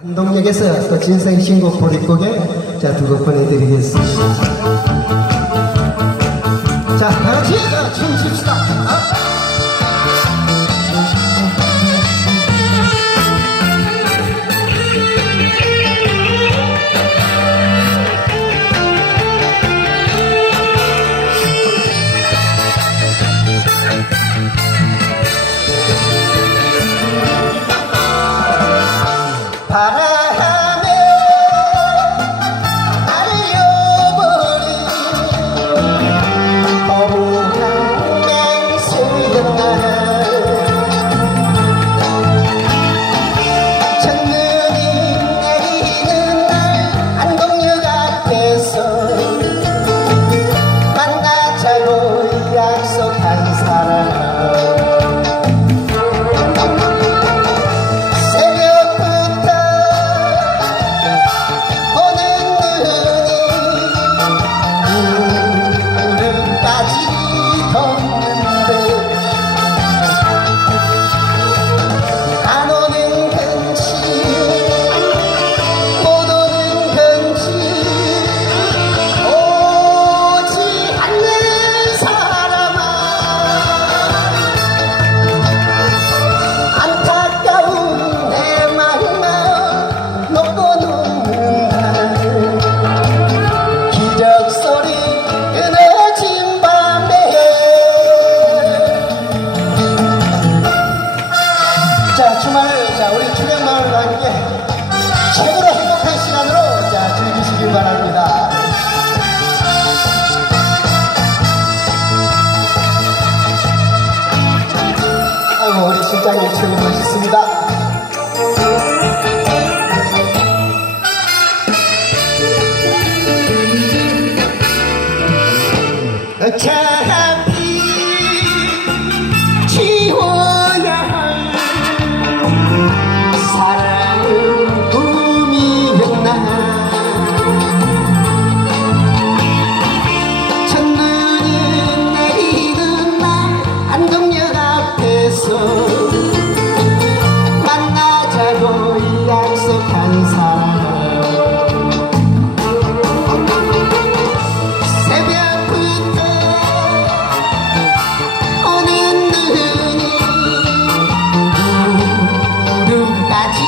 한동역에서 또 진생 신곡 보릿곡에 자두곡 보내드리겠습니다. 자, 다 같이 춤춥시다. 진짜로 최고 맛있습니다. 자. 答题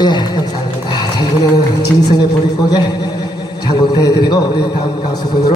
네, 감사합니다. 자, 이번에는 진성의 보릿고개 장국태 해드리고 우리 다음 가수분으로